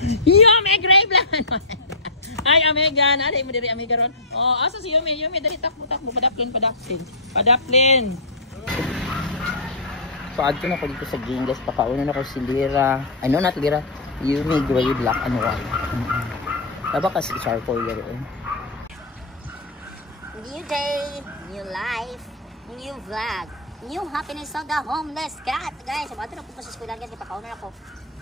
Yumi Grave lang. Ay, Amiga, naday mo diri Amiga ron. Oh, asa si Yumi? Yumi dali takbo padaplin. So add ko na ko dito sa game guys. Pakauna na ko si Lira. Ano not Lira? Yumi Gray Black and White. Taba kasi charcoal yun. New day, new life, new vlog, new happiness of the homeless cat. Guys, mato na po sa eskwelahan guys, pakauna na ko.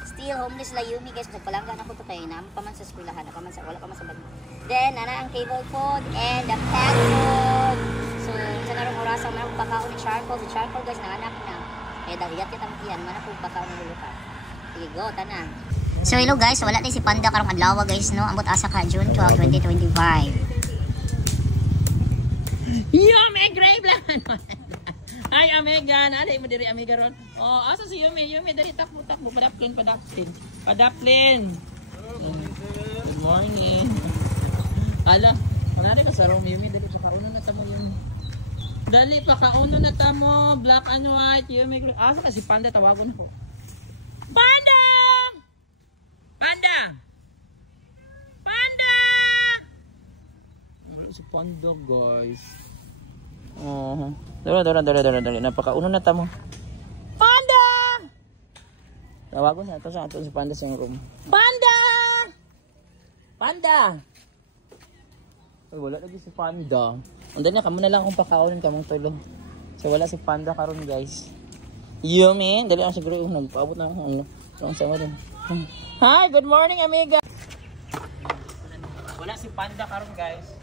Still homeless la Yumi guys, nagpalangga na ko to kay naman pa man sa eskwelahan, wala pa man sa bag. Then nana ang cable food and the pet food. So sa narong orasan man ang pakaon ni charcoal, guys nanganak na. Kaya dahiyat kita tiyan man ako pakaon ni lupa. Sige go tanan. So hello guys, wala tayo si Panda karong adlaw guys no, ambot asa ka June 12, 2025. Yumi Grave lang. Ay, Amiga, naday mo diri Amiga ron. Oh, asa si Yumi? Yumi dali takbo padaplin. Good morning. Ala, manari ka sa room Yumi dali pakauno na tamo yun. Dali pakauno na tamo, black and white Yumi Grave. Asa ka si Panda tawagon ako. Panda! Si Panda guys. Oh, dali. Napakauno na tamo. Panda! Tawagon na ito sa ato si Panda sa room. Panda! Ay, wala lagi si Panda. Undan na kamo na lang kung pakaunin kamong tulo. So wala si Panda karon guys. Yumi, dali ang siguro nagpaabot na ako. Ano sa mo din. Hi, good morning Amiga. Wala si Panda karon guys.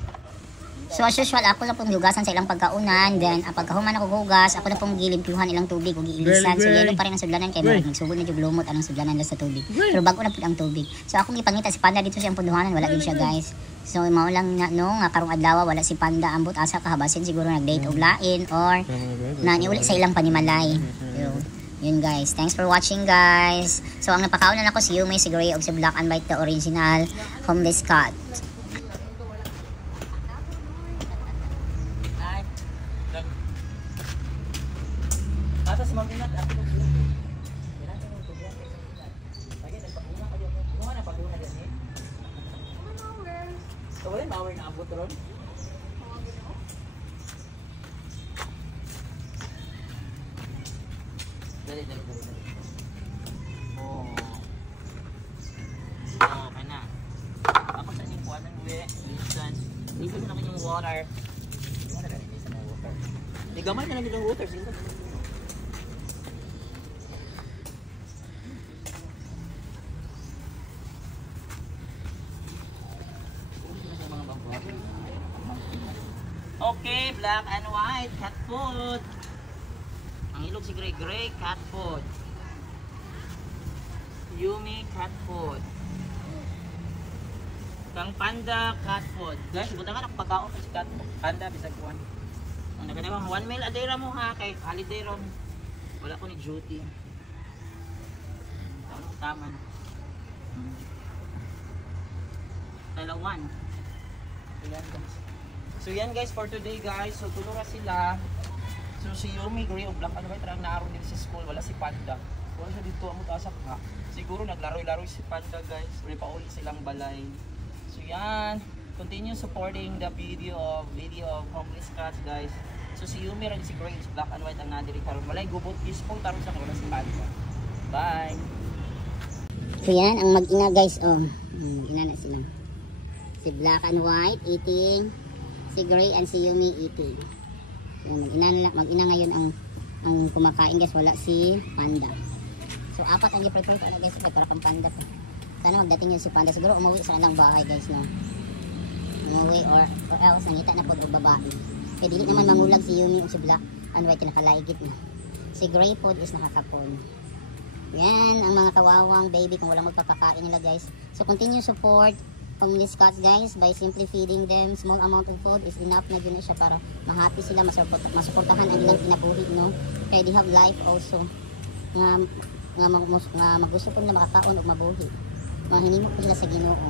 So as usual, ako lang pong hugasan sa ilang pagkaunan. Then, pagkahuman ako hugas, ako na pong gilimpyuhan ilang tubig o giilisan. So, yelo pa rin ang sudlanan kay Mark. Nagsugod na yung lumot anong sudlanan lang sa tubig. Pero bago na po ang tubig. So, akong ipangita si Panda dito siyang punduhanan. Wala din siya guys. So, maulang na no, nga karong adlaw wala si Panda. Ambot asa kahabasin siguro nag-date og lain or naniuli sa ilang panimalay. So, yun guys. Thanks for watching guys. So, ang napakaunan ako si Yumi, si Gray, o si Black and White, the original homeless cat. Atas maminat ako. So, wala power na abot ron? Dali. Oh. Oh, kana. Ako sa inyong kuha ng listen. Listen mo naman yung water. Di gamay na lang yung water. Sige. Okay, black and white cat food. Ang ilog si Gray cat food. Yumi cat food. Kang Panda cat food. Guys, buta nga nakapagkaon si cat Panda bisag kuan. Ang naganang 1 meal a day ra mo ha kay holiday ron. Wala ko ni duty. Taman. Dalawan. So yan guys for today guys. So tulura sila. So si Yumi Gray o Black and White ang naroon dito sa school. Wala si Panda. Wala siya dito ang mutasak ha. Siguro naglaro-laro si Panda guys. Uli pa uli silang balay. So yan. Continue supporting the video of homeless cats guys. So si Yumi rin si Gray is Black and White ang nadiri karon. Walay gubot peaceful tarong sa wala si Panda. Bye. So yan ang mag-ina guys. Oh, ina na sila. Si Black and White eating. Si Gray and si Yumi eating. So, mag-ina ngayon ang kumakain guys, wala si Panda. So apat ang i-prepare ko na guys para pang Panda pa. Sana magdating yun si Panda. Siguro umuwi sa kanilang bahay guys no. Umuwi or else nangita na po o babae. Kaya dili naman mangulag si Yumi o si Black and White nakalaigit na. Si Gray food is nakakapon. Yan ang mga kawawang baby kung walang magpapakain nila guys. So continue support homeless cats guys by simply feeding them. Small amount of food is enough na yun na siya para ma-happy sila, masuportahan ang ilang kinabuhi no. Kaya they have life also nga magusto po nila makakaon o mabuhi. Mahinimok po sila sa Ginoo.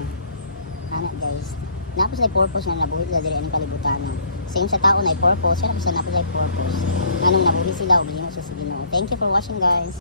Ana guys, napos na purpose na nabuhi sila diri aning kalibutan. Same sa tao na purpose, siya napos na purpose. Anong nabuhi sila o mahimo sila sa Ginoo. Thank you for watching guys.